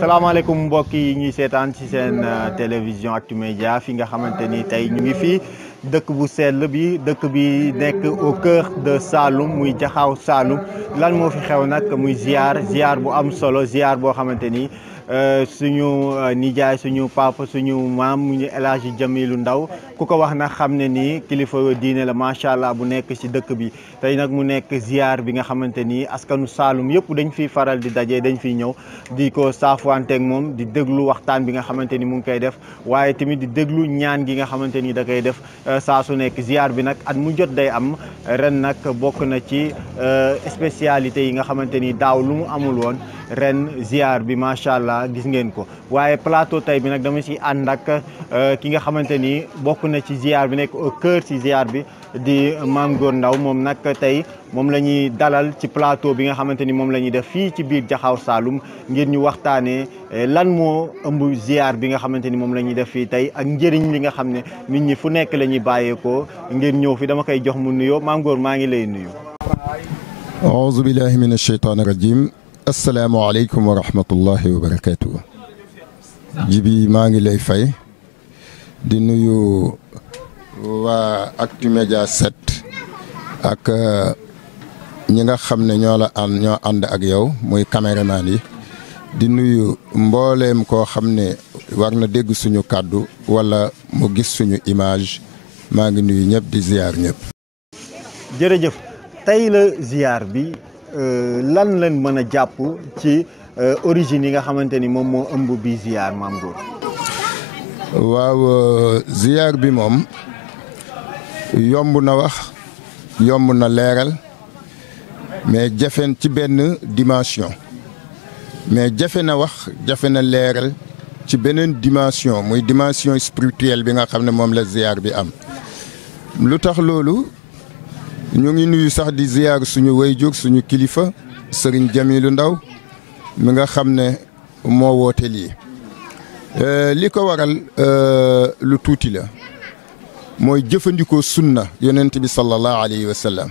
salaamaaleykum mbokk yi ñuy seetaan ci seen télévision Actumedia fi nga xamante ni tey ñu ngi fii dëkk bu sell bi dëkk bi nekk au cœur de Saloum muy Jaxaaw Saloum lan moo fi xew nag muy ziar bu am solo ziar boo xamante ni suñu nijaay suñu papa suñu maam mu ñu El Hadji Jamilu Ndaw ku ko wax nag xam ne ni kilifa diine la macha allah bu nekk ci dëkk bi tey nag mu nekk ziar bi nga xamante ni askanu Saloum yëpp dañ fiy faral di daje dañ fiy ñëw di ko saafuwanteeg moom di déglu waxtaan bi nga xamante ni mu ngi koy def waaye tamit di déglu ñaan gi nga xamante ni da koy def saa su nekk ziar bi nag at mu jot day am ren nag bokk na ci spécialité yi nga xamante ni daaw lu mu amul woon ren ziar bi macha allah gis ngeen ko waaye plateau tey bi nag dama ci ànd ak ki nga xamante ni bokk na ci ziar bi nekk au cœur ci ziar bi di Mame Gor Ndaw moom nag tey moom la ñuy dalal ci plateau bi nga xamante ni moom la ñuy def fii ci biir Jaxaaw Saloum ngir ñu waxtaanee lan moo ëmb ziar bi nga xamante ni moom la ñuy def fii tey ak njëriñ li nga xam ne nit ñi fu nekk la ñuy bàyyeekoo ngir ñëw fi dama koy jox mu nuyoo Mame Gor maa ngi lay nuyu. aouzu billahi min asheytaani rajim asalaamaaleykum wa rahmatullahi wa barakatuh. Jibi maa ngi lay fay di nuyu waa Actumedia 7 ak ñi nga xam ne ñoo ànd ak yow muy caméraman yi di nuyu mbooleem koo xam ne war na dégg suñu kàddu wala mu gis suñu image maa ngi nuyu ñëpp di ziar ñëpp. jërëjëf tey la ziar bi lan leen mën a jàpp ci origine yi nga xamante ni moom moo ëmb bi ziar Mame Gor. waaw ziar bi moom yomb na wax yomb na leeral mais jafe ci benn dimension mais jafe na wax jafe na leeral ci beneen dimension muy dimension spirituelle bi nga xam ne moom la ziar bi am. lu tax loolu ñu ngi nuyu sax di ziar suñu wayjur suñu kilifa Serigne Jamilu Ndaw mi nga xam ne moo woote lii li ko waral lu tuuti la mooy jëfandikoo sunna yonent bi sallallahu alayhi wa sallam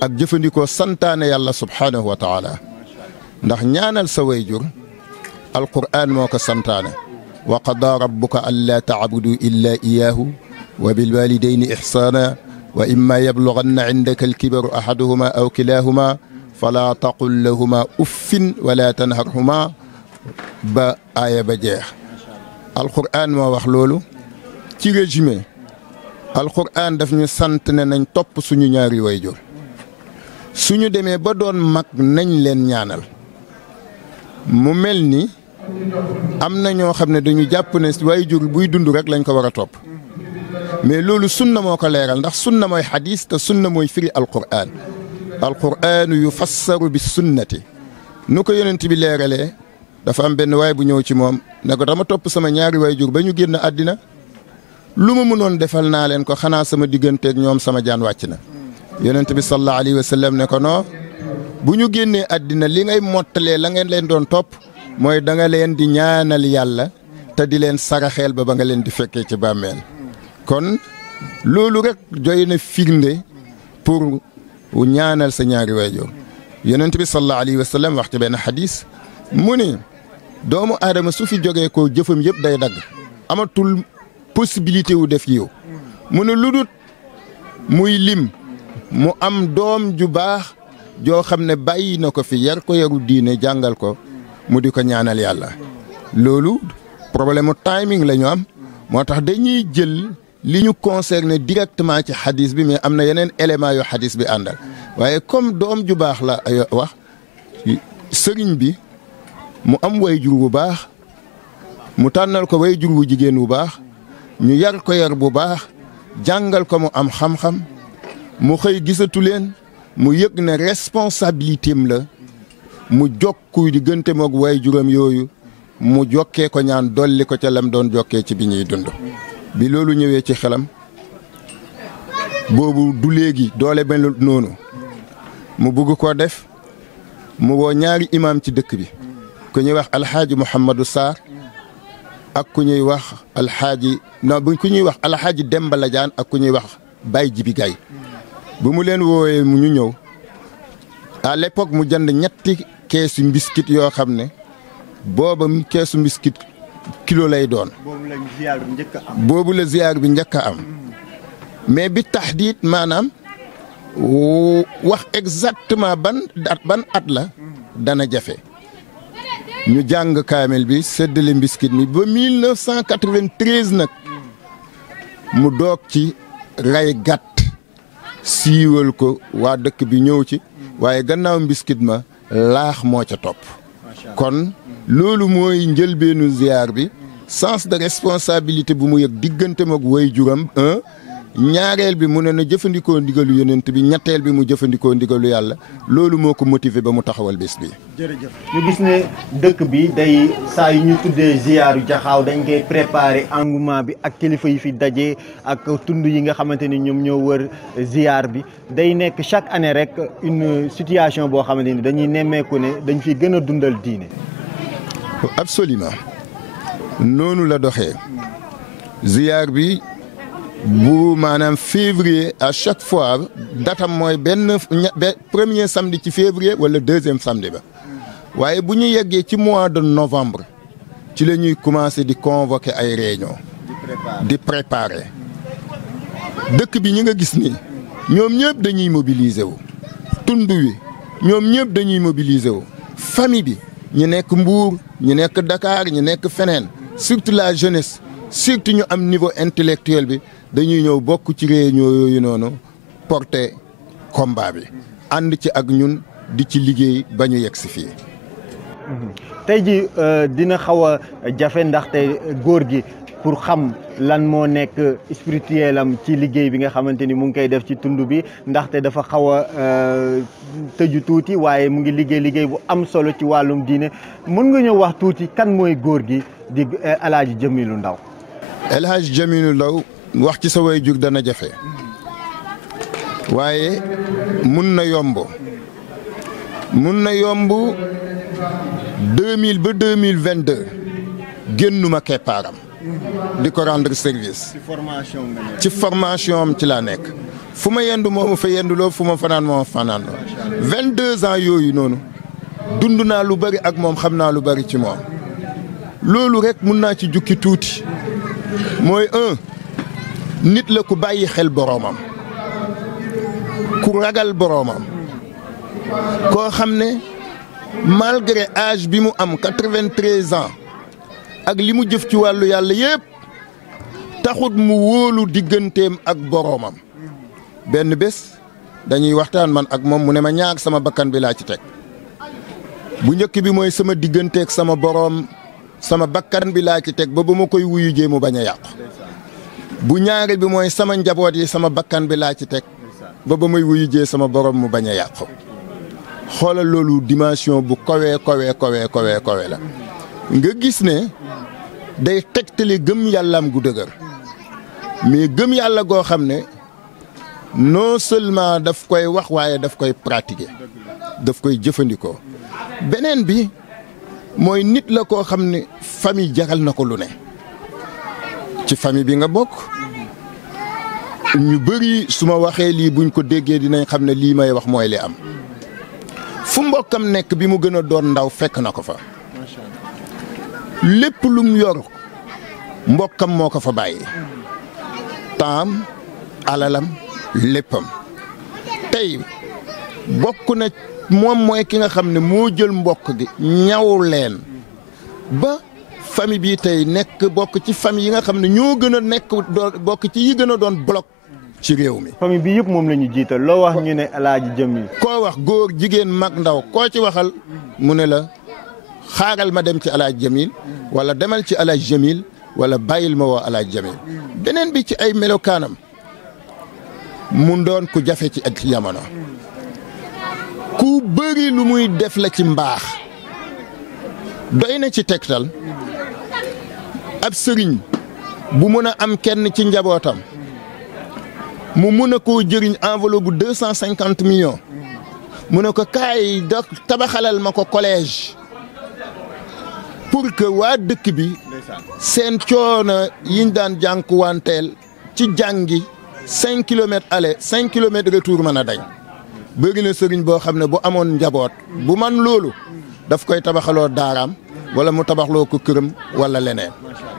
ak jëfandikoo santaane yàlla subhaanahu wa taala ndax ñaanal sa wayjur alquran moo ko santaane wa qadaa rabbuka allaa taabudu illa iyaahu wa bilwalidayni ihsaana wa imma yablughanna indaka alkibaru ahaduhuma aw kilahuma fala taqul lahuma uffin wala tanharhuma ba aaya ba jeex alquran moo wax loolu ci résumé alquran daf ñu sant ne nañ topp suñu ñaari wayjur suñu demee ba doon mag nañ leen ñaanal mu mel ni am na ñoo xam ne dañu jàpp ne wayjur buy dund rek lañ ko war a topp mais loolu sunna moo ko leeral ndax sunna mooy xadis te sunna mooy firi alquran alquranu yufassaru bi sunnati nu ko yonent bi leeralee dafa am benn waay bu ñëw ci moom ne ko dama topp sama ñaari wayjur ba ñu génn àddina lu ma mënoon defal naa leen ko xanaa sama digganteeg ñoom sama jaan wàcc na yonent bi sallallahu alayhi wa sallam ne ko non bu ñu génnee àddina li ngay mottalee la ngeen leen doon topp mooy da nga leen di ñaanal yàlla te di leen saraxeel ba nga leen di fekkee ci bàmmeel kon loolu rek joy na firnde pour ñaanal sa ñaari waajur yonent bi sallallahu alayhi wa sallam wax ci benn xadis mu ne doomu aadama su fi jógee ko jëfam yëpp day dagg amatul possibilité wu def yiw mu ne lu dut muy lim mu am doom ju baax joo xam ne bàyyi na ko fi yar ko yaru diine jàngal ko mu di ko ñaanal yàlla loolu problème mu timing la ñu am moo tax dañuy jël li ñu concerné directement ci xadis bi mais am na yeneen élément yu xadis bi àndal waaye comme doom ju baax la wax sëriñ bi mu am wayjur bu baax mu tànnal ko wayjur bu jigéen bu baax ñu yar ko yar bu baax jàngal ko mu am xam-xam mu xëy gisatu leen mu yëg ne responsabilité am la mu jokku diggante moog wayjuram yooyu mu jokkee ko ñaan dolli ko ca lam doon jokkee ci bi ñuy dund bi loolu ñëwee ci xelam boobu du léegi doole benn noonu mu bugg koo def mu woo ñaari imam ci dëkk bi ku ñuy wax alxaaji Mouhamadou Sarr ak ku ñuy wax ku ñuy wax alxaaji Demba Ladiane ak ku ñuy wax Baye Jibi Gaye bu mu leen woowee mu ñu ñëw à l'époque mu jënd ñetti keesu mbiskit yoo xam ne booba keesu mbiskit kilo lay doon. boobu la ziyaar bi njëkk a am. mais bi taxdiit maanaam wax exactement ban at la dana jafe. ñu jàng kaamel bi séddale mbiskit mi ba 1993 nag mu doog ci ray gàtt siiwal ko waa dëkk bi ñëw ci waaye gannaaw mbiskit ma laax moo ca topp. kon loolu mooy njëlbeenu ziyaar bi sens de responsabilité bu mu yëg digganteem ak waajuram ñaareel bi mu ne na jëfandikoo ndigalu yonent bi ñetteel bi mu jëfandikoo ndigalu yàlla loolu moo ko motivé ba mu taxawal bés bi. jërëjëf ñu gis ne dëkk bi day saa yu ñu tuddee ziyaaru jaxaaw dañ koy préparer engouement bi ak kilifa yi fi daje ak tund yi nga xamante ni ñoom ñoo wër ziyaar bi day nekk chaque année rek une situation boo xamante ni dañuy nemmeeku ne dañ fi gën a dundal diine. absolument noonu la doxee ziyaar bi. bu maanaam février à chaque fois datam mooy premier samedi ci février wala deuxième samedi ba waaye bu ñu yeggee ci mois de novembre ci la ñuy commencer di convoquer ay réunion di préparer dëkk bi ñi nga gis nii ñoom ñëpp dañuy mobiliser wu tund wi ñoom ñëpp dañuy mobiliser wu famille bi ñu nekk Mbour ñu nekk Dakar ñu nekk feneen surtout la jeunesse surtout ñu am niveau intellectuel bi dañuy ñëw bokk ci réunion yooyu noonu porter combat bi ànd ci ak ñun di ci liggéey ba ñu yegg si fii. tey ji dina xaw a jafe ndaxte góor gi pour xam lan moo nekk spirituel am ci liggéey bi nga xamante ni mu ngi koy def ci tund bi ndaxte dafa xaw a tëju tuuti waaye mu ngi liggéey bu am solo ci wàllum diine mën nga ñëw wax tuuti kan mooy góor gi di El Hadj Jamilou Ndaw. El Hadj Jamilou Ndaw wax ci sa waajur dana jafe waaye mun na yomb 2000 ba 2022 génnuma keppaaram di ko rendre service ci formation am ci laa nekk fu ma yendu moo ma fa yenduloo fu ma fanaan moo ma fanaan loo 22 ans yooyu noonu dund naa lu bari ak moom xam naa lu bari ci moom loolu rek mun naa ci jukki tuuti mooy nit la ku bàyyi xel boroomam ku ragal boroomam koo xam ne malgré âge bi mu am 93 ans ak li mu jëf ci wàllu yàlla yépp taxut mu wóolu digganteem ak boroomam benn bés dañuy waxtaan man ak moom mu ne ma ñaar sama bakkan bi laa ci teg bu njëkk bi mooy sama digganteeg sama boroom sama bakkan bi laa ci teg ba ma koy wuyu jee mu bañ a yàqu bu ñaari bi mooy sama njaboot yi sama bakkan bi laa ci teg ba may wuyu jee sama borom mu bañ a yàqu xoolal loolu dimension bu kawe la nga gis ne day tegtale gëm yàllaam gu dëgër mais gëm yàlla goo xam ne non seulement daf koy wax waaye daf koy pratiquer daf koy jëfandikoo beneen bi mooy nit la koo xam ne famille jaral na ko lu ne ci famille bi nga bokk ñu bëri su ma waxee lii buñ ko déggee dinañ xam ne lii may wax mooy li am fu mbokkam nekk bi mu gën a doon ndaw fekk na ko fa lépp lum yor mbokkam moo ko fa bàyyi taam alalam léppam tey bokk na moom mooy ki nga xam ne moo jël mbokk gi ñaw leen ba famille bi tey nekk bokk ci famille yi nga xam ne ñoo gën a nekk bokk ci yi gën a doon bloc ci réew mi. famille bi yëpp moom la ñu jiital loo wax ñu ne El Hadj Jamil. koo wax góor jigéen mag ndaw koo ci waxal mu ne la xaaral ma dem ci El Hadj Jamil wala demal ci El Hadj Jamil wala bàyyil ma woo El Hadj Jamil beneen bi ci ay melokaanam mu doon ku jafe ci ak jamono ku bëri lu muy def la ci mbaax doy na ci tegtal ab sëriñ bu mën a am kenn ci njabootam mu mun a koo jëriñ enveloppe bu 250 millions mu ne ko kaay da tabaxalal ma ko collège pour que waa dëkk bi seen coono yiñ daan jànkuwanteel ci jàngi 5 kilomètres aller 5 kilomètres retour mën a dañ bëri na sëriñ boo xam ne bu amoon njaboot bu man loolu daf koy tabaxaloo daaraam wala mu tabaxloo ko këram wala leneen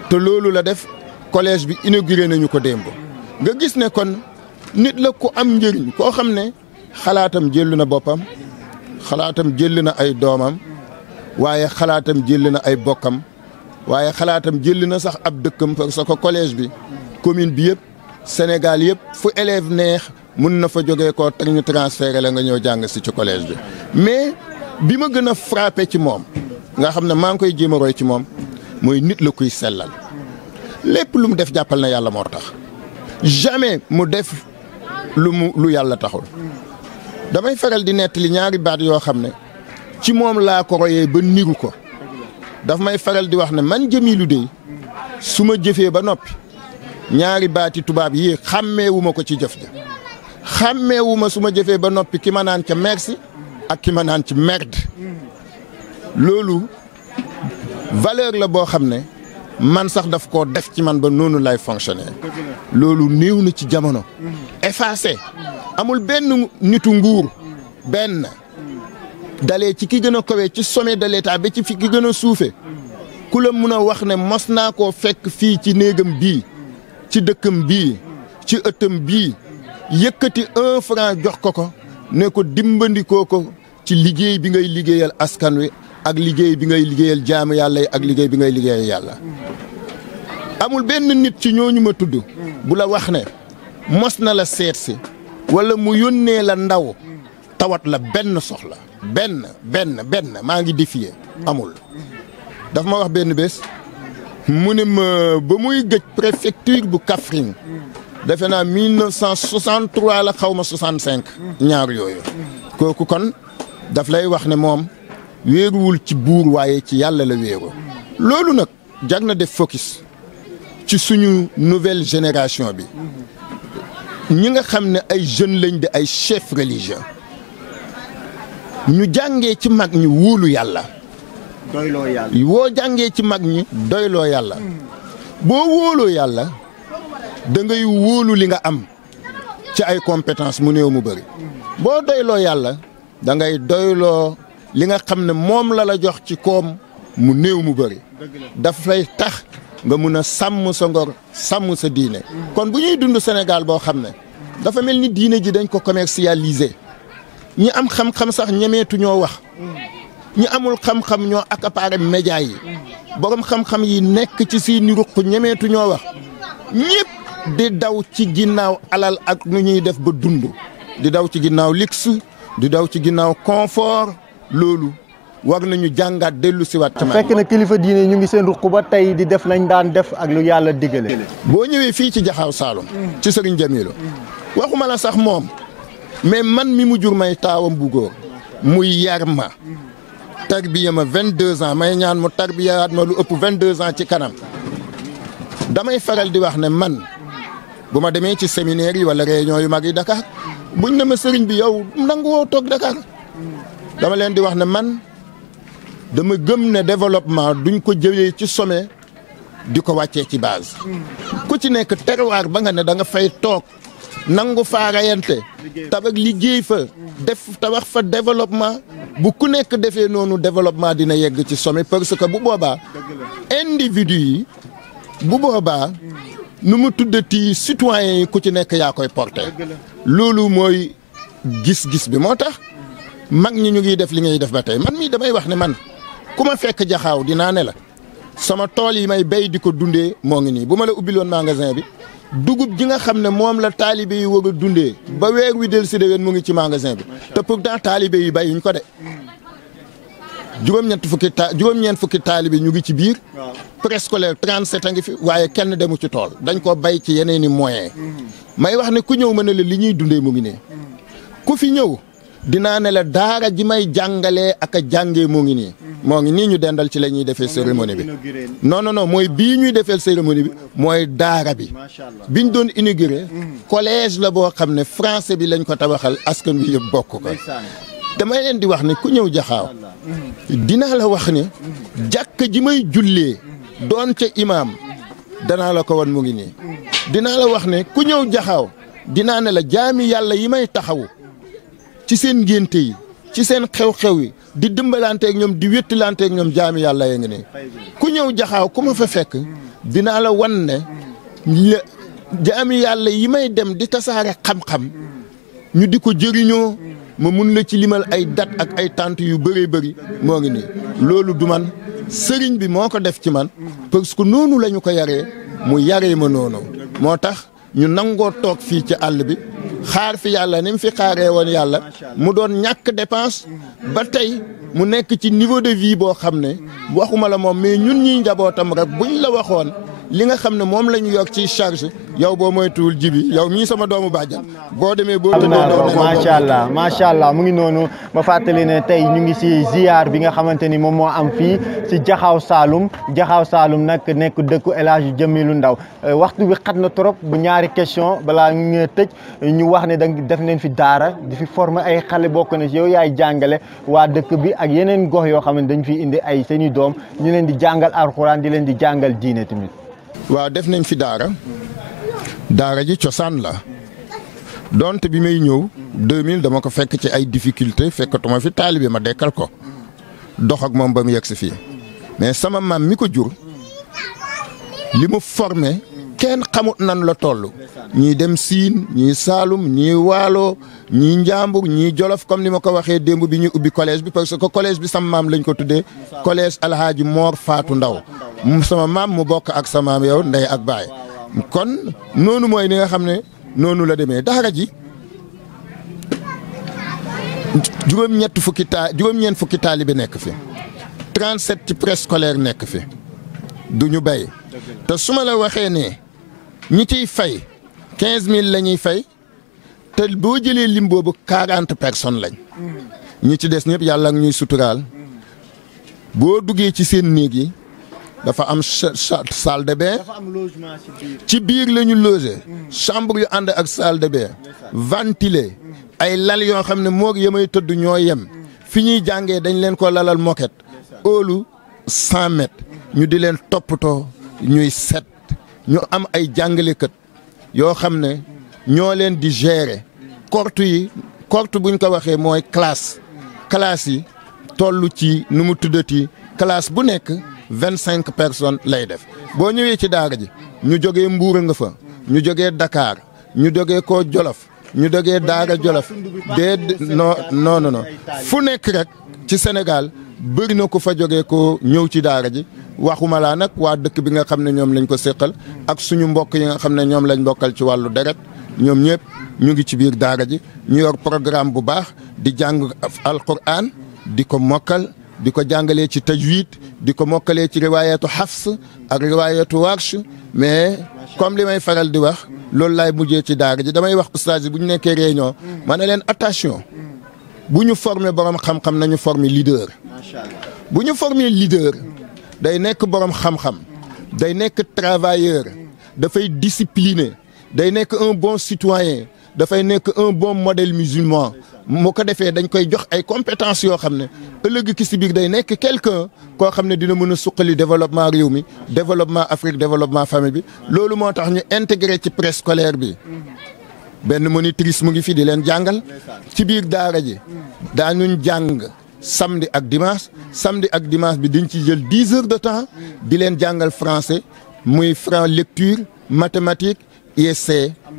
te loolu la def collège bi inauguré nañu ko démb nga gis ne kon nit la ku am njëriñ koo xam ne xalaatam jël na boppam xalaatam jël na ay doomam waaye xalaatam jël na ay bokkam waaye xalaatam jël na sax ab dëkkam parce que collège bi commune bi yëpp Sénégal yëpp fu élève neex mun na fa jógee koo teg ñu transféré la nga ñëw jàng si ci collège bi mais bi ma gën a frappé ci moom nga xam ne maa ngi koy jéem a roy ci moom mooy nit la kuy sellal lépp lu mu def jàppal na yàlla moo tax jamais mu def lu yàlla taxul damay faral di nettali ñaari baat yoo xam ne ci moom laa ko royee ba niru ko daf may faral di wax ne man Jamilu dey su ma jëfee ba noppi ñaari baati tubaab yi xàmmeewuma ko ci jëf ja xàmmeewuma su ma jëfee ba noppi ki ma naan ca merci ak ki ma naan ci merde loolu valeur la boo xam ne man sax daf koo def ci man ba noonu lay fonctionner loolu néew na ci jamono effacé amul benn nitu nguur benn dalee ci ki gën a kawe ci sommet de l'état ba ci fi ki gën a suufe ku la mun a wax ne mos naa koo fekk fii ci néegam bii ci dëkkam bii ci ëttam bii yëkkati 1 franc jox ko ne ko dimbandikoo ko ci liggéey bi ngay liggéeyal askan wi ak liggéey bi ngay liggéeyal jaamu yàlla yi ak liggéey bi ngay liggéeyal yàlla amul benn nit ci ñooñu ma tudd bu la wax ne mos na la seet si wala mu yónnee la ndaw tawat la benn soxla benn maa ngi défier amul daf ma wax benn bés mu ne ma ba muy gëj préfecture bu Kaffrine defe naa 1963 la xaw ma 65 ñaar yooyu kooku kon daf lay wax ne moom wéeruwul ci buur waaye ci yàlla la wéeru loolu nag jag na def focus ci suñu nouvelle génération bi ñi nga xam ne ay jeunes lañ de ay chefs religieux ñu jàngee ci mag ñi wóolu yàlla doyloo yàlla woo jàngee ci mag ñi doyloo yàlla boo wóoloo yàlla da ngay wóolu li nga am ci ay compétence mu néew mu bëri boo doyloo yàlla da ngay doyloo li nga xam ne moom la jox ci koom mu néew mu bëri dafay tax nga mun a sàmm sa ngor sàmm sa diine kon bu ñuy dund Sénégal boo xam ne dafa mel ni diine ji dañ ko commercialiser ñi am xam-xam sax ñemeetu ñoo wax ñi amul xam-xam ñoo accaparer média yi borom xam-xam yi nekk ci seeni ruq ñemeetu ñoo wax ñëpp di daw ci ginnaaw alal ak nu ñuy def ba dund di daw ci ginnaaw luxe di daw ci ginnaaw confort loolu war nañu jàngaat dellu si waat. fekk na kilifa diine ñu ngi seen ruq ba tey di def lañ daan def ak lu yàlla digale. boo ñëwee fii ci Jaxaaw Saalum ci Serigne Jamilu waxuma la sax moom mais man mi mu jur may taawam bu góor muy yar ma tarbiya ma 22 ans may ñaan mu tarbiyaat ma lu ëpp 22 ans ci kanam damay faral di wax ne man bu ma demee ci séminaire yi wala réunion yu mag yi Dakar buñ ne ma sëriñ bi yow nanguwoo toog Dakar dama leen di wax ne man dama gëm ne développement duñ ko jëlee ci sommet di ko wàccee ci base ku ci nekk terroir ba nga ne da nga fay toog nangu faa rayante tabax liggéey fa def tabax fa développement bu ku nekk defee noonu développement dina yegg ci sommet parce que bu boobaa individu yi bu boobaa nu mu tuddati citoyen yi ku ci nekk yaa koy porté loolu mooy gis-gis bi moo tax mag ñi ñu ngi def li ngay def ba tey man mii damay wax ne man ku ma fekk Jaxaaw dinaa ne la sama tool yi may béy di ko dundee moo ngi nii bu ma la ubbiloon magasin bi dugub ji nga xam ne moom la taalibe yi war a dundee ba weer wi del si déwén mu ngi ci magasin bi te pourtant taalibe yi béyuñ ko de juróom-ñeent fukki taalibe ñu ngi ci biir préscolaire 37 a ngi fi waaye kenn demu ci tool dañ ko bay ci yeneen i moyen may wax ne ku ñëw ma ne la li ñuy dundee mu ngi nii ku fi ñëw dinaa ne la daara ji may jàngalee ak a jàngee moo ngi nii ñu dendal ci la ñuy defee cérémonie bi non mooy bii ñuy defee cérémonie bi mooy daara bi biñ doon inauguré collège la boo xam ne français bi lañ ko tabaxal askan wi yëpp bokk ko damay leen di wax ne ku ñëw Jaxaaw dinaa la wax ne jàkk ji may jullee doon ca imaam danaa la ko wan mu ngi nii dinaa la wax ne ku ñëw Jaxaaw dinaa ne la jaami yàlla yi may taxawu ci seen ngénte yi ci seen xew-xew yi di dimbalanteeg ñoom di wéttilanteeg ñoom jaami yàlla ya ngi nii ku ñëw jaxaaw ku ma fa fekk dinaa la wan ne jaami yàlla yi may dem di tasaare xam-xam ñu di ko jëriñoo ma mun la ci limal ay date ak ay tante yu bëree bëri moo ngi nii loolu du man sëriñ bi moo ko def ci man parce que noonu la ñu ko yaree mu yaree ma noonu moo tax ñu nangoo toog fii ci àll bi xaar fi yàlla ni mu fi xaaree woon yàlla mu doon ñàkk dépense ba tey mu nekk ci niveau de vie boo xam ne waxuma la moom mais ñun ñiy njabootam rek buñ la waxoon li nga xam ne moom la ñu yor ci charge yow boo moytuwul jibi yow mii sama doomu bàjjan boo demee boo tëddee macha allah mu ngi noonu ma fàttali ne tey ñu ngi si ziar bi nga xamante ni moom moo am fii si Jaxaaw Saalum nag nekk dëkku El Hadji Jamilou Ndaw waxtu bi xat na trop bu ñaari question balaa ñu tëj ñu wax ne danga def nañ fi daara di fi former ay xale bokk na si yow yaay jàngale waa dëkk bi ak yeneen gox yoo xam ne dañ fi indi ay seeni doom ñu leen di jàngal alxuraan di leen di jàngal diine tamit. waaw def nañ fi daara ji cosaan la donte bi may ñëw 2000 dama ko fekk ci ay difficulté fekkatuma fi taalibe ma dekkal ko dox ak moom ba mu yegg si fii mais sama maam mi ko jur li mu formé kenn xamut nan la toll ñii dem Siin ñii Saalum ñii Waalo ñii Njàmbur ñii Jolof comme ni ma ko waxee démb bi ñu ubbi collège bi parce que collège bi sama maam lañ ko tuddee collège Alhaaji Moor Faatu Ndaw sama maam mu bokk ak sama maam yow ndey ak baay kon noonu mooy ni nga xam ne noonu la demee daara ji juróom-ñeent fukki taalibe nekk fi 37 ci préscolaire nekk fi du ñu béy te su ma la waxee ne ñi ciy fay 15000 la ñuy fay te boo jëlee lim boobu 40 personnes lañ ñi ci des ñëpp yàlla ak ñuy suturaal boo duggee ci seen néeg yi dafa am salle de bain ci biir la ñu loger chambre yu ànd ak salle de bain ventilé ay lal yoo xam ne moog yamay tëdd ñoo yem fi ñuy jàngee dañ leen ko lalal moquette óolu 100 mètres ñu di leen toppatoo ñuy set ñu am ay jàngalekat yoo xam ne ñoo leen di gérer korte buñ ko waxee mooy classe yi toll ci nu mu tuddati classe bu nekk 25 personnes lay def boo ñëwee ci daara ji ñu jógee Mbuur nga fa ñu jógee Dakar ñu jógee koo Jolof ñu jógee Daara Jolof non fu nekk rek ci Sénégal bëri na ko fa jógee ko ñëw ci daara ji waxuma laa nag waa dëkk bi nga xam ne ñoom lañ ko séqal ak suñu mbokk yi nga xam ne ñoom lañ bokkal ci wàllu deret ñoom ñëpp ñu ngi ci biir daara ji ñu yor programme bu baax di jàng alquran di ko mokkal di ko jàngalee ci tajwid di ko mokkalee ci riwaayatu Hafs ak riwaayatu Warsh mais comme li may faral di wax loolu laay mujjee ci daara ji damay wax ustaas yi bu ñu nekkee réunion ma ne leen attention bu ñu former borom xam-xam nañu former leader bu ñu former leader day nekk borom xam-xam day nekk travailleur dafay discipliné day nekk un bon citoyen dafay nekk un bon modèle musulman moo ko defee dañ koy jox ay compétences yoo xam ne ëllëg ki si biir day nekk quelqu'un koo xam ne dina mën a suqali développement réew mi développement Afrique développement famille bi loolu moo tax ñu intégré ci préscolaire bi benn monitrice mu ngi fi di leen jàngal ci biir daara ji daañu jàng samedi ak dimanche bi dañ ci jël 10 heures de temps di leen jàngal français muy lecture mathématique ISC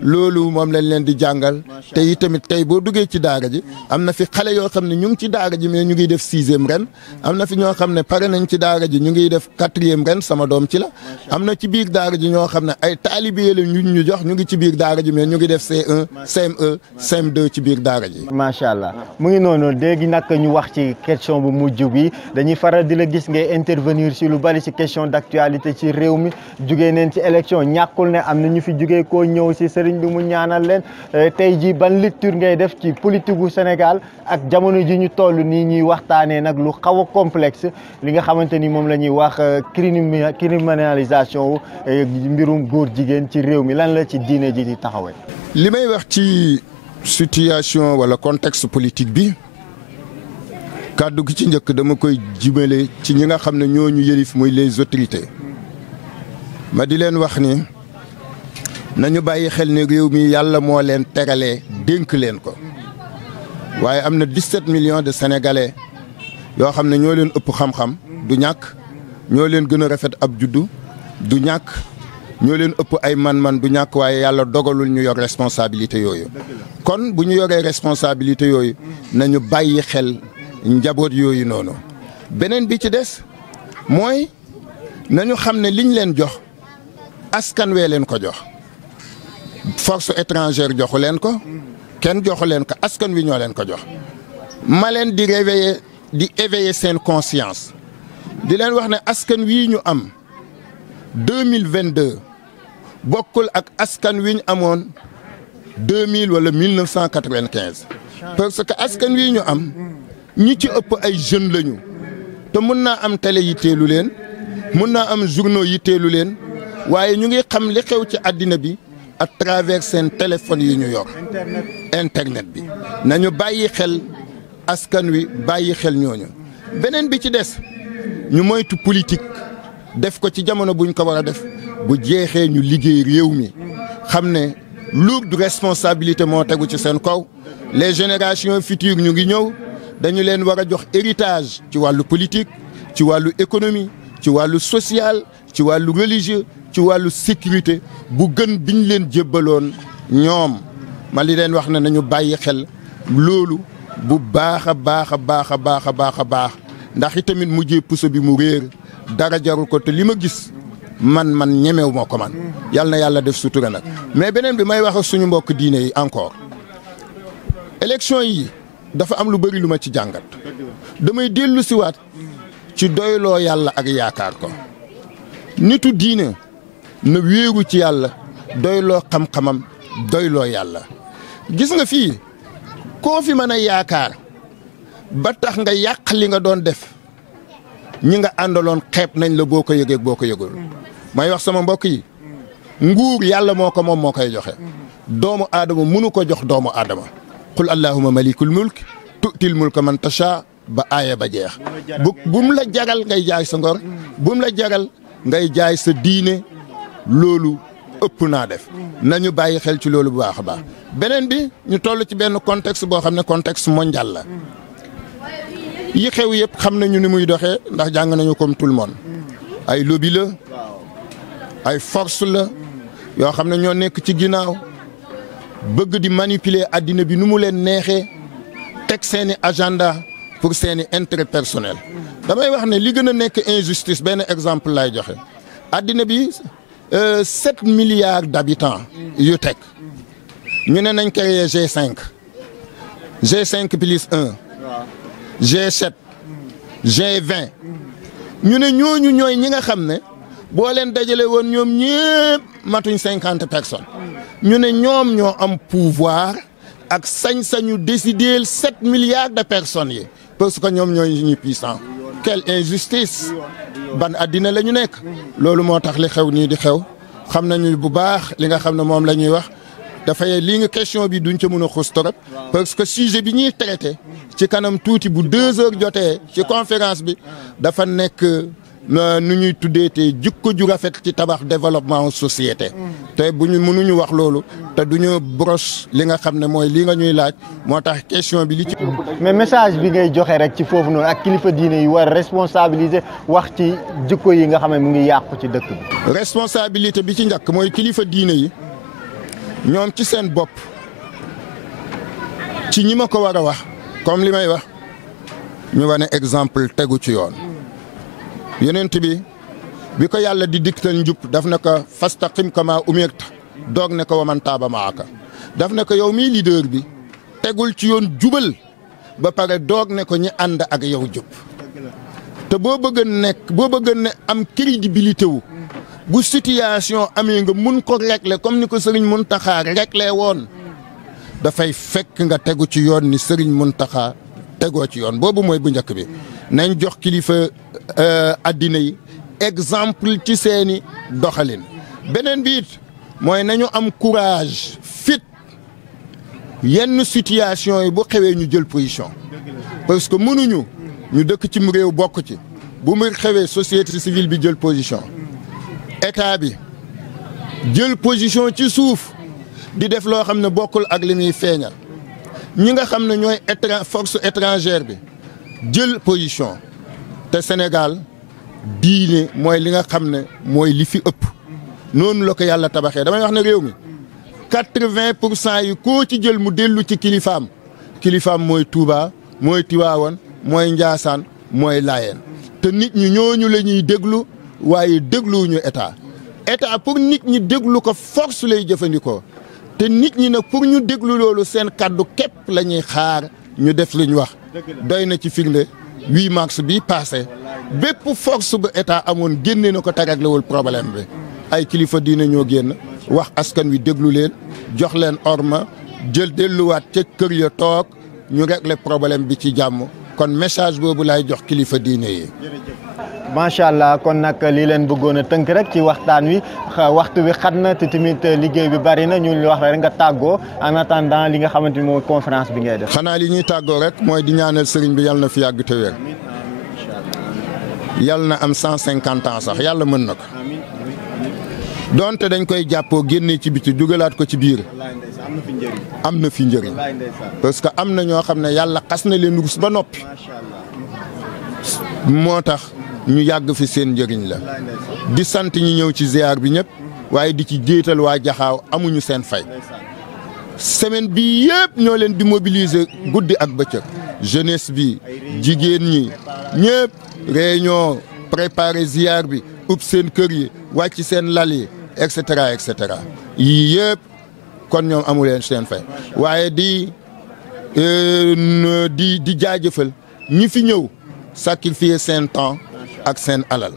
loolu moom lañ leen di jàngal te itamit tey boo duggee ci daara ji am na fi xale yoo xam ne ñu ngi ci daara ji mais ñu ngi def 6e ren am na fi ñoo xam ne pare nañ ci daara ji ñu ngi def 4e ren sama doom ci la am na ci biir daara ji ñoo xam ne ay taalibe la ñu jox ñu ngi ci biir daara ji mais ñu ngi def C1 CM1 CM2 ci biir daara ji. macha allah mu ngi noonu léegi nag ñu wax ci question bu mujj bi dañuy faral di la gis ngay intervenir si lu bari si question d'actualité ci réew mi jugee neen ci élection ñàkkul ne am na ñu fi jugee koo ñëw si sëriñ bi mu ñaanal leen tey ji ban lecture ngay def ci politique gu Sénégal ak jamono ji ñu toll nii ñuy waxtaanee nag lu xaw a complexe li nga xamante ni moom la ñuy wax criminalisation mbirum góor jigéen ci réew mi lan la ci diine ji di taxawee. li may wax ci situation wala contexte politique bi kàddu gi ci njëkk dama koy jimale ci ñi nga xam ne ñoo ñu yëlif muy les autorités ma di leen wax ni nañu bàyyi xel ne réew mi yàlla moo leen tegalee dénk leen ko waaye am na 17 millions de sénégalais yoo xam ne ñoo leen ëpp xam-xam du ñàkk ñoo leen gën a rafet ab juddu du ñàkk ñoo leen ëpp ay man-man du ñàkk waaye yàlla dogalul ñu yor responsabilité yooyu kon bu ñu yoree responsabilité yooyu nañu bàyyi xel njaboot yooyu noonu beneen bi ci des mooy nañu xam ne liñ leen jox askan wee leen ko jox force étrangère joxu leen ko kenn joxu leen ko askan wi ñoo leen ko jox ma leen di éveiller seen conscience di leen wax ne askan wii ñu am 2022 bokkul ak askan wi ñu amoon 2000 wala 1995 parce que askan wii ñu am ñi ci ëpp ay jeunes lañu te mun naa am télé yitteelu leen mun naa am journaux yitteelu leen waaye ñu ngi xam li xew ci àddina bi à travers seen téléphone yi ñu yor internet bi nañu bàyyi xel askan wi bàyyi xel ñooñu beneen bi ci des ñu moytu politique def ko ci jamono buñ ko war a def bu jeexee ñu liggéey réew mi xam ne lourde responsabilité moo tegu ci seen kaw les générations futures ñu ngi ñëw dañu leen war a jox héritage ci wàllu politique ci wàllu économie ci wàllu social ci wàllu religieux ci wàllu sécurité bu gën biñ leen jébbaloon ñoom ma li leen wax ne nañu bàyyi xel loolu bu baax a baax a baax a baax a baax a baax ndax itamit mujjee puso bi mu réer dara jaru ko te li ma gis man ñemew moo ko man yàlla na yàlla def sutura nag mais beneen bi may wax ak suñu mbokk diine yi encore élection yi dafa am lu bëri lu ma ci jàngat damay dellu siwaat ci doyloo yàlla ak yaakaar ko nitu diine na wéeru ci yàlla doyloo xam-xamam doyloo yàlla gis nga fii koo fi mën a yaakaar ba tax nga yàq li nga doon def ñi nga àndaloon xeeb nañ la boo ko yëgee boo ko yëgul may wax sama mbokk yi nguur yàlla moo ko moom moo koy joxe doomu aadama mënu ko jox doomu aadama qul allahumma malikul mulk tu'til mulka man tasha ba aaya ba jeex bu mu la jagal ngay jaay sa ngor bu mu la jagal ngay jaay sa diine loolu ëpp naa def nañu bàyyi xel ci loolu bu baax a baax beneen bi ñu toll ci benn contexte boo xam ne contexte mondial la yi xew yëpp xam nañu ni muy doxee ndax jàng nañu comme tout le monde ay lobby la ay force la yoo xam ne ñoo nekk ci ginnaaw bëgg di manipuler àddina bi nu mu leen neexee teg seeni agenda pour seeni intérêt personnel damay wax ne li gën a nekk injustice benn exemple lay joxe àddina bi 7 milliards d'habitants yu teg ñu ne nañ créer G5 G5 plus 1 G7 G20 ñu ne ñooñu ñooy ñi nga xam ne boo leen dajale woon ñoom ñëpp matuñ 50 personnes ñu ne ñoom ñoo am pouvoir ak sañ-sañu décider 7 milliards de personnes yi parce que ñoom ñooy ñu puissant quelle injustice ban addina la ñu nekk loolu moo tax li xew nii di xew xam nañu bu baax li nga xam ne moom la ñuy wax dafay lii nga question bi duñ ca mën a xuus torop parce que sujet bi ñuy traité ci kanam tuuti bu 2 heures jotee ci conférence bi dafa nekk nu ñuy tuddee te jikko ju rafet ci tabax développement société te bu ñu mënuñu wax loolu te duñu broche li nga xam ne mooy li nga ñuy laaj moo tax question bi li ci. mais message bi ngay joxe rek ci foofu noonu ak kilifa diine yi war responsabiliser wax ci jikko yi nga xam ne mu ngi yàqu ci dëkk bi. responsabilité bi ci njëkk mooy kilifa diine yi ñoom ci seen bopp ci ñi ma ko war a wax comme li may wax ñu wane exemple tegu ci yoon. yonent bi ko yàlla di digtal njub daf ne ko fastaqim kama umirta doog ne ko waman taaba maaka daf ne ko yow mii leader bi tegul ci yoon jubal ba pare doog ne ko ñi ànd ak yow jub te boo bëgg ne am crédibilité wu bu situation amee nga mun ko régler comme ni ko Serigne Mountakha régler woon dafay fekk nga tegu ci yoon ni Serigne Mountakha tegoo ci yoon boobu mooy bu njëkk bi nañ jox kilifa addina yi exemple ci seeni doxalin beneen bi it mooy nañu am courage fit yenn situation yi bu xewee ñu jël position parce que mënuñu ñu dëkk ci réew bokk ci bu mu xewee société civile bi jël position état bi jël position ci suuf di def loo xam ne bokkul ak li muy feeñal ñi nga xam ne ñooy force étrangère bi jël position te Sénégal diine mooy li nga xam ne mooy li fi ëpp noonu la ko yàlla tabaxee damay wax ne réew mi 80% yi koo ci jël mu dellu ci kilifaam mooy Touba mooy Tiwaawan mooy Njaasaan mooy Laayeen te nit ñi ñooñu la ñuy déglu waaye dégluwuñu état pour nit ñi déglu ko force lay jëfandikoo te nit ñi nag pour ñu déglu loolu seen kàddu képp la ñuy xaar ñu def li ñu wax doy na ci firnde 8 mars bi passé bépp force bu état amoon génne na ko te réglewul problème bi ay kilifa diine ñoo génn wax askan wi déglu leen jox leen orma jël delluwaat ca kër ya toog ñu régler problème bi ci jàmm kon message boobu laay jox kilifa diine yi. macha allah kon nag lii leen bëggoon a tënk rek ci waxtaan wi waxtu wi xat na te tamit liggéey bi bari na ñu wax rek nga tàggoo en attendant li nga xamante ni mooy conférence bi ngay def. xanaa li ñuy tàggoo rek mooy di ñaanal sëriñ bi yàlla na fi yàgg te wér yàlla na am 150 ans sax yàlla mën na ko donte dañ koy jàppoo génne ci biti dugalaat ko ci biir am na fi njëriñ parce que am na ñoo xam ne yàlla xas na leen rus ba noppi moo tax ñu yàgg fi seen njëriñ la di sant ñi ñëw ci ziar bi ñëpp waaye di ci jéetal waa Jaxaaw amuñu seen fay semaine bi yëpp ñoo leen di mobiliser guddi ak bëccëg jeunesse bi jigéen ñi ñëpp réunion préparer ziar bi ub seen kër yi wàcc seen lal yi et cetera yii yëpp kon ñoom amu leen seen fay waaye di jaajëfal ñi fi ñëw sacrifier seen temps ak seen alal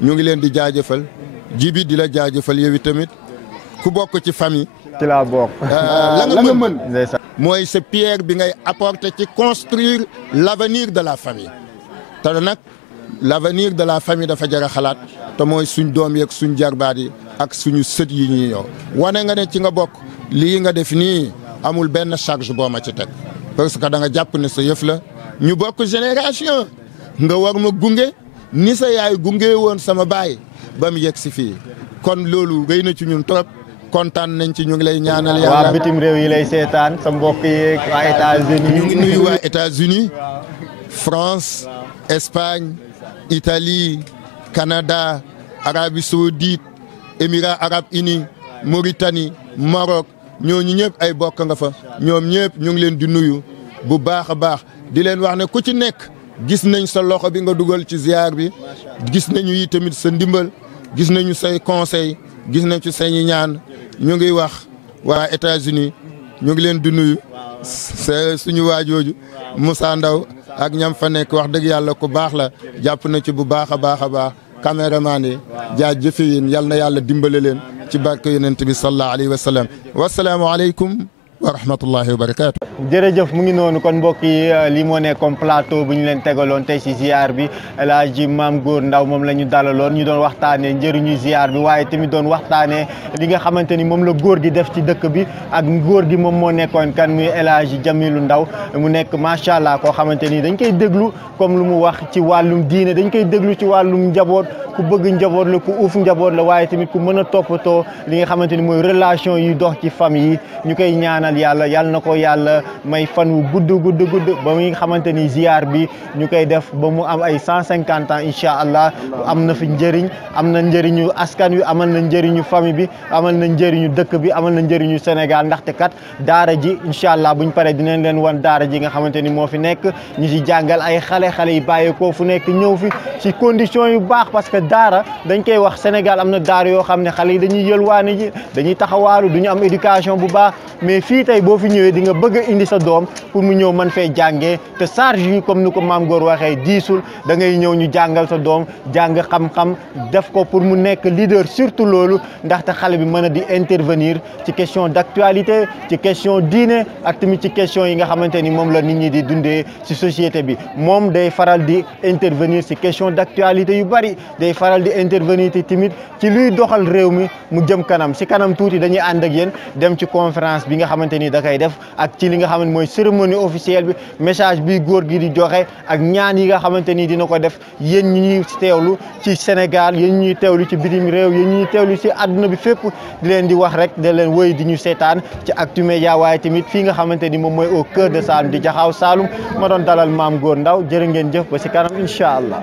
ñu ngi leen di jaajëfal jibi di la jaajëfal yow tamit ku bokk ci famille. ci laa bokk. la nga mën mooy sa pierre bi ngay apporter ci construire l'avenir de la famille te nag l'avenir de la famille dafa jar a xalaat te mooy suñ doom yi ak suñ jarbaat yi ak suñu sët yi ñuy ñëw wane nga ne ci nga bokk lii nga def nii amul benn charge boo ma ci teg parce que da nga jàpp ne sa yëf la ñu bokk génération nga war ma gunge ni sa yaay gunge woon sama baay ba mu yegg si fii kon loolu rëy na ci ñun trop kontaan nañ ci ñu ngi lay ñaanal yàlla. waa bitim réew yi lay seetaan sa mbokk yi waa États-Unis ñu ngi nuyu waa États-Unis France Espagne Italie Canada Arabie Saoudite Émirats Arabes Unis Mauritanie Maroc ñooñu ñëpp ay bokk nga fa ñoom ñëpp ñu ngi leen di nuyu bu baax a baax di leen wax ne ku ci nekk gis nañ sa loxo bi nga dugal ci ziar bi gis nañu yi tamit sa ndimbal gis nañu say conseil gis nañ ci say ñaan ñu ngi wax waa États-Unis ñu ngi leen di nuyu suñu waajooju Moussa Ndaw ak ñam fa nekk wax dëgg yàlla ku baax la jàpp na ci bu baax a baax a baax caméraman yi jaajëfe yéen yal na yàlla dimbale leen ci barke yonent bi sallallahu alayhi wa sallam wasalaamu aleykum wa rahmatullahi wa barakaatu. jërëjëf mu ngi noonu kon mbokk yi lii moo nekkoon plateau bu ñu leen tegaloon tey si ziar bi El Hadji Mame Gor Ndaw moom la ñu dalaloon ñu doon waxtaanee njëriñu ziar bi waaye tamit doon waxtaanee li nga xamante ni moom la góor gi def ci dëkk bi ak góor gi moom moo nekkoon kan muy El Hadji Jamilou Ndaw mu nekk macha allah koo xamante ni dañ koy déglu comme lu mu wax ci wàllum diine dañ koy déglu ci wàllum njaboot ku bëgg njaboot la ku uuf njaboot la waaye tamit ku mën a toppatoo li nga xamante ni mooy relation yi dox ci famille yi ñu koy ñaanal yàlla na ko yàlla may fan wu gudd ba nga xamante ni ziar bi ñu koy def ba mu am ay 150 ans incha allah am na fi njëriñ am na njëriñu askan wi amal na njëriñu famille bi amal na njëriñu dëkk bi amal na njëriñu Sénégal ndaxte kat daara ji incha allah buñ paree dinañ leen wan daara ji nga xamante ni moo fi nekk ñu ci jàngal ay xale yi bàyyeekoo fu nekk ñëw fi ci condition yu baax parce que daara dañ koy wax Sénégal am na daara yoo xam ne xale yi dañuy yëlwaane ji dañuy taxawaalu duñu am éducation bu baax mais fii tey boo fi ñëwee di nga bëgg a indi sa doom pour mu ñëw mën fee jàngee te charge yi comme ni ko Mame Gor waxee diisul da ngay ñëw ñu jàngal sa doom jàng xam-xam def ko pour mu nekk leader surtout loolu ndaxte xale bi mën a di intervenir ci question d'actualité ci question diine ak tamit ci question yi nga xamante ni moom la nit ñi di dundee ci société bi moom day faral di intervenir ci question d'actualité yu bari day faral di intervenir te tamit ci luy doxal réew mi mu jëm kanam ci kanam tuuti dañuy ànd ak yéen dem ci conférence bi bi nga xamante ni da koy def ak ci li nga xamante mooy cérémonie officielle bi message bi góor gi di joxe ak ñaan yi nga xamante ni dina ko def yéen ñi ñuy teewlu ci Sénégal yéen ñuy teewlu ci bitim réew yéen ñuy teewlu ci àdduna bi fépp di leen di wax rek da leen wëy di ñu seetaan ci Actumedia waaye tamit fii nga xamante ni moom mooy au cœur de Saloum di Jaxaaw Saloum ma doon dalal Mame Gor Ndao jërë ngeen jëf ba ci kanam incha allah.